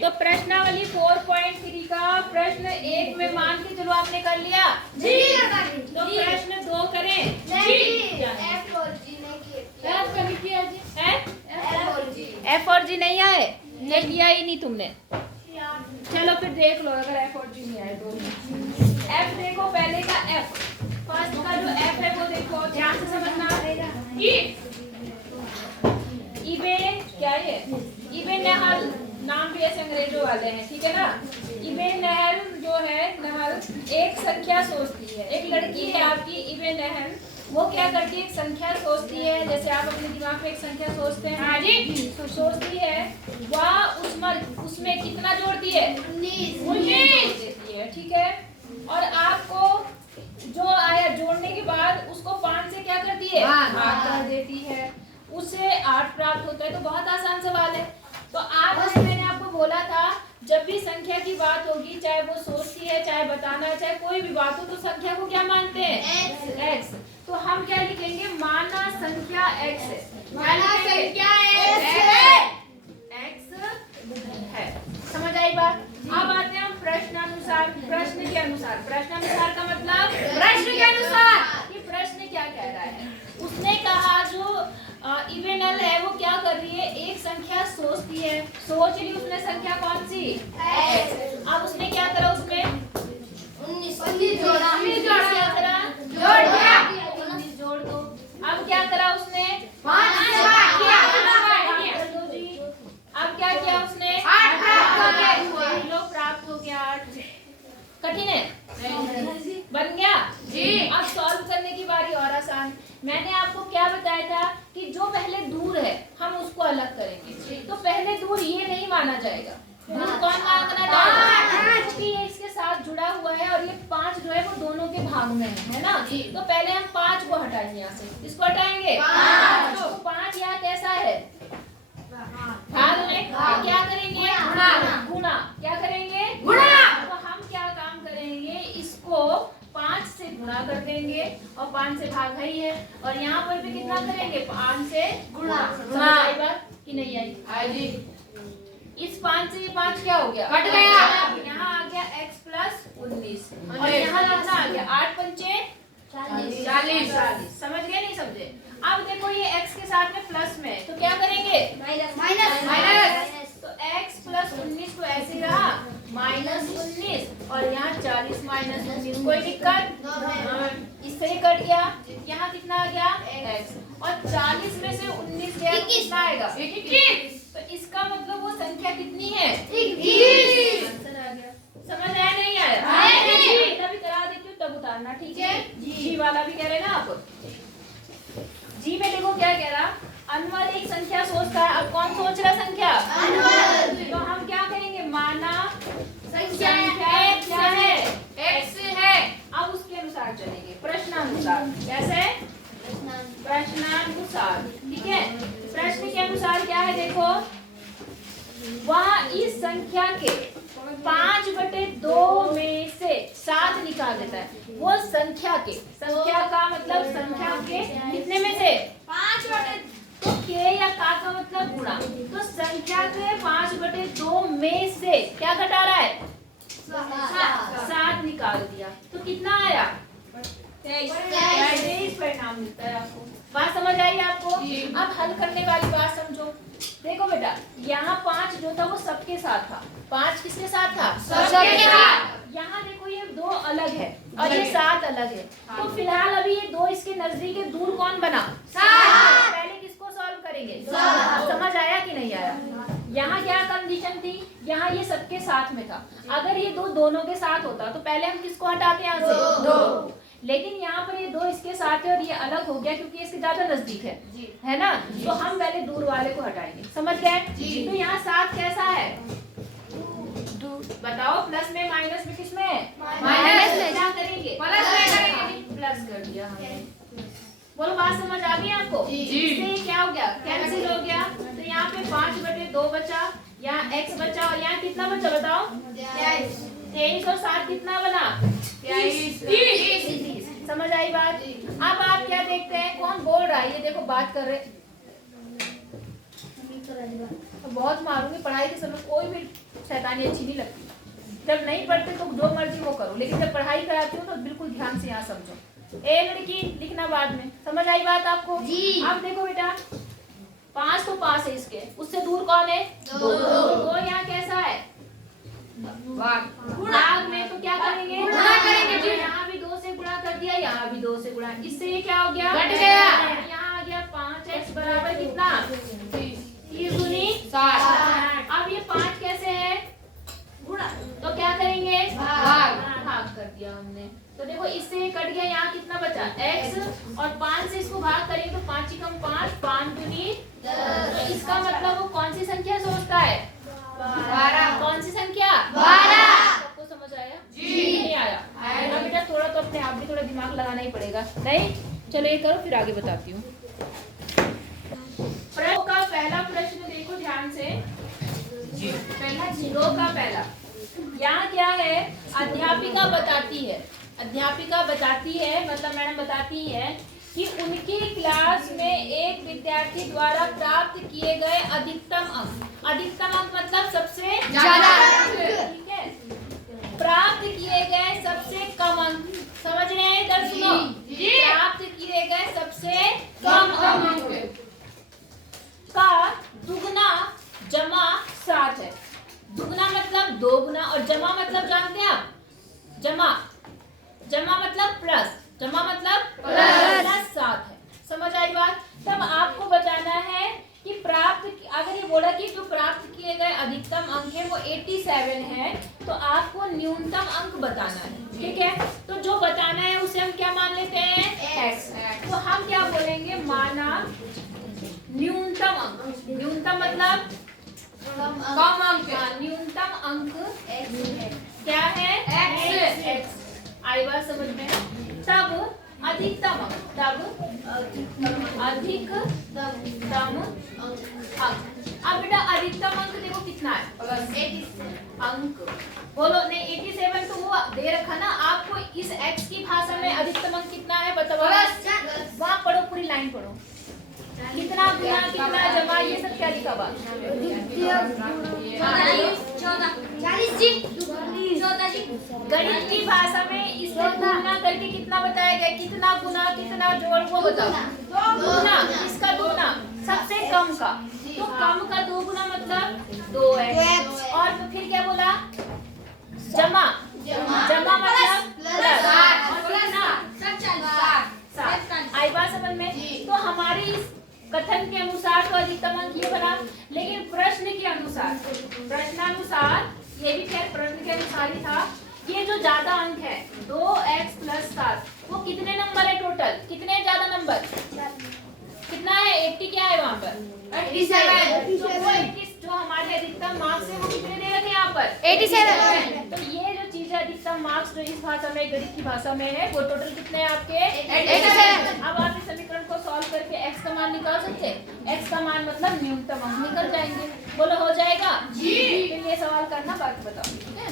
तो प्रश्नावली 4.3 का प्रश्न 1 में मान के चलो आपने कर लिया जी। तो प्रश्न 2 करें F और G नहीं किया जी। F और G नहीं आए, ये लिया ही नहीं तुमने। चलो फिर देख लो अगर F और G नहीं आए तो F देखो, पहले का F, फर्स्ट का जो F है वो देखो, ध्यान से समझना। इबे क्या है, इबे नहल, नाम भी ऐसे अंग्रेजों वाले हैं, ठीक है ना। इबे नहल जो है, नहल एक संख्या सोचती है, एक लड़की है आपकी इबे नहल, वो क्या करती है, एक संख्या सोचती है, जैसे आप अपने दिमाग में एक संख्या सोचते हैं। हाँ जी, तो सोचती है, वह उसमें कितना जोड़ती है, 19 देती है, ठीक है। और आपको जो आया जोड़ने के बाद उसको 5 से क्या करती है, 8 कर देती है, उससे 8 प्राप्त होता है। तो बहुत आसान सवाल है। तो आप मैंने आपको बोला था जब भी संख्या की बात होगी, चाहे वो सोचती है, चाहे बताना, चाहे कोई भी बात हो, तो संख्या को क्या मानते हैं, x। तो हम क्या लिखेंगे, माना संख्या x है, माना संख्या x है। समझ आई बात। अब आते हैं हम प्रश्नानुसार, प्रश्न के अनुसार। प्रश्नानुसार का मतलब प्रश्न के अनुसार, ये प्रश्न क्या कह रहा है। उसने कहा जो इवेनल है वो क्या कर रही है, एक संख्या सोचती है, सोच रही उसने संख्या कौन सी, x। अब उसने क्या करा, उसमें 19 जोड़ा, क्या करा, जोड़ दिया, 19 जोड़ दो। अब क्या करा उसने, 5 से भाग किया, कर दो जी। अब क्या किया उसने, 8 प्राप्त हो गया, 8। कठिन है, बन गया जी। अब सॉल्व करने की बारी और आसान। मैंने आपको क्या बताया था कि जो पहले दूर है हम उसको अलग करेंगे। तो पहले दूर ये नहीं माना जाएगा, दूर कौन माना जाएगा, क्योंकि ये इसके साथ जुड़ा हुआ है और ये 5 जो है वो दोनों के भाग में है ना। तो पहले हम 5 को हटाएंगे यहाँ से, इसको हटाएंगे 5। तो 5 यहाँ कैसा है, भाग में, क्या करेंगे, गुणा, क्या करेंगे, गुणा। तो हम क्या काम करेंगे, इसको 5 से गुणा कर देंगे और 5 से भाग ही है, और यहाँ पर भी कितना करेंगे, 5 से गुणा। समझ आई बात कि नहीं आई जी। इस 5 से ये 5 क्या हो गया, कट गया। यहाँ आ गया x प्लस 19 और यहाँ कितना आ गया, 8 पंचे 40। समझ गए नहीं समझे। अब देखो ये x के साथ में प्लस में, तो क्या करेंगे, माइनस। तो x प्लस 19 तो ऐसे ही रहा, -19 और यहाँ 40 माइनस 19, कोई दिक्कत, इससे ही कट गया। यहाँ कितना आ गया, x, और 40 में से 19 गया, कितना आएगा, 21। तो इसका मतलब वो संख्या कितनी है, 21। आंसर आ गया। समझ आया नहीं आया, तभी करा देती हूँ तब उतारना, ठीक है। जी वाला भी कह रहे ना आप। जी में देखो क्या कह रहा, अनवर एक संख्या सोचता है। अब कौन सोच रहा संख्या, अनवर। तो हम क्या करेंगे, माना संख्या क्या है, x है। अब उसके अनुसार चलेंगे, प्रश्नानुसार। कैसे, प्रश्नानुसार, ठीक है। प्रश्न के अनुसार क्या है, देखो वह इस संख्या के 5/2 में से 7 निकाल देता है। वो संख्या के, संख्या का मतलब संख्या के कितने में से, 5/2। तो के या का मतलब गुणा, तो संख्या के 5/2 में से क्या घटा रहा है, 7 निकाल दिया। तो कितना आया, 23 परिणाम मिलता है आपको। बात समझ आई आपको। अब हल करने वाली बात समझो। देखो बेटा, यहाँ 5 जो था वो सबके साथ था, 5 किसके साथ था, सबके साथ। यहाँ देखो ये 2 अलग है और ये 7 अलग है। तो फिलहाल अभी ये 2 इसके नजदीक है, दूर कौन बना, 7। पहले किसको सॉल्व करेंगे, समझ आया कि नहीं आया। यहाँ क्या कंडीशन थी, यहाँ ये सबके साथ में था, अगर ये 2 दोनों के साथ होता तो पहले हम किसको हटाते यहाँ से, 2। लेकिन यहाँ पर ये 2 इसके साथ है और ये अलग हो गया क्योंकि इसके ज्यादा नजदीक है ना। तो हम पहले दूर वाले को हटाएंगे, समझ गए। तो यहाँ 7 कैसा है, बताओ, प्लस में माइनस में, किसमें माइनस में, क्या करेंगे, प्लस में करेंगे, प्लस कर दिया हमने। बोलो बात समझ आ गई आपको। इससे क्या हो गया, कैंसिल हो गया। तो यहाँ पे 5/2 बचा, यहाँ x बचा और यहाँ कितना बचा बताओ, 23 और 7 कितना बना, 30। समझ आई बात। अब आप क्या देखते हैं, कौन बोल रहा है, ये देखो बात कर रहे। बहुत मारूंगी, पढ़ाई के समय कोई भी शैतानी अच्छी नहीं लगती। जब नहीं पढ़ते तो जो मर्जी वो करो, लेकिन जब पढ़ाई कराती हो तो बिल्कुल ध्यान से यहाँ समझो। ए लड़की लिखना बाद में, समझ आई बात आपको? जी। अब देखो बेटा 5 तो पास है इसके, उससे दूर कौन है? 2 यहाँ कैसा है? भाग में, तो क्या करेंगे? गुणा करेंगे। यहाँ भी 2 से गुणा कर दिया, यहाँ भी 2 से गुणा, इससे ये क्या हो गया? घट गया। यहाँ आ गया 5x बराबर कितना? 30 दूनी 60। अब ये 5 कैसे है? गुणा, तो क्या करेंगे? भाग कर दिया हमने। तो देखो इससे ये कट गया, यहाँ कितना बचा? x, और 5 से इसको भाग करेंगे तो 5 कम 5, 5 दूनी 10। तो इसका मतलब वो कौन सी संख्या सोचता है? 12। कौन सी संख्या? 12। सबको समझ आया? जी। नहीं आया? आया बेटा, थोड़ा तो अपने आप भी थोड़ा दिमाग लगाना ही पड़ेगा। नहीं, चलो ये करो फिर आगे बताती हूँ। प्रश्न का पहला प्रश्न देखो ध्यान से। पहला 0 का पहला, यहाँ क्या है? अध्यापिका बताती है, मतलब मैडम बताती है कि उनकी क्लास में एक विद्यार्थी द्वारा प्राप्त किए गए अधिकतम अंक। अधिकतम अंक मतलब सबसे ज्यादा, ठीक है? प्राप्त किए गए सबसे कम अंक, समझ रहे हैं? इधर सुनो, प्राप्त किए गए सबसे कम अंक का दुगना जमा 7 है। दुगना मतलब 2 गुना, और जमा मतलब जानते हैं आप? जमा मतलब प्लस, जमा मतलब प्लस 7 है। समझ आई बात? तब आपको बताना है कि अगर ये बोला कि जो प्राप्त किए गए अधिकतम अंक है वो 87 है, तो आपको न्यूनतम अंक बताना है, ठीक है? तो जो बताना है उसे हम क्या मान लेते हैं? x। तो हम क्या बोलेंगे? माना न्यूनतम अंक। न्यूनतम मतलब कम अंक। न्यूनतम अंक क्या है? x। आई बात समझ में? तब अधिकतम अंक, अब बेटा अधिकतम अंक देखो कितना है? 87 अंक। बोलो नहीं, 87 तो वो दे रखा ना आपको। इस x की भाषा में अधिकतम अंक कितना है बताओ? वहाँ पढ़ो, पूरी लाइन पढ़ो। कितना गुना, कितना जमा, ये सब क्या लिखा हुआ? गणित की भाषा में इसको गुना करके कितना बताया गया? कितना गुना, कितना जोड़, वो बताओ। गुना, इसका दुगना, सबसे कम का। तो कम का 2 गुना मतलब 2x, और फिर क्या बोला? जमा मतलब प्लस, और कितना? 7। आई बात समझ में? तो हमारी इस कथन के अनुसार तो अधिकतम अंक ये बना, लेकिन प्रश्न के अनुसार, प्रश्नानुसार, ये भी खैर प्रश्न के अनुसार ही था, ये जो ज्यादा अंक है 2x + 7, वो कितने नंबर है टोटल? कितने ज्यादा नंबर? कितना है? 80 क्या है वहाँ पर? 87। तो वो 80 जो हमारे अधिकतम मार्क्स है वो कितने दे रखे हैं यहाँ पर? 87। तो ये जो चीज है अधिकतम मार्क्स जो इस भाषा में, गणित की भाषा में है, वो टोटल कितने हैं आपके? 87। अब आप इस समीकरण को सॉल्व करके x का मान निकाल सकते हैं। x का मान मतलब न्यूनतम अंक निकल जाएंगे। बोलो हो जाएगा? जी। फिर ये सवाल करना, बाकी बताओ, ठीक है?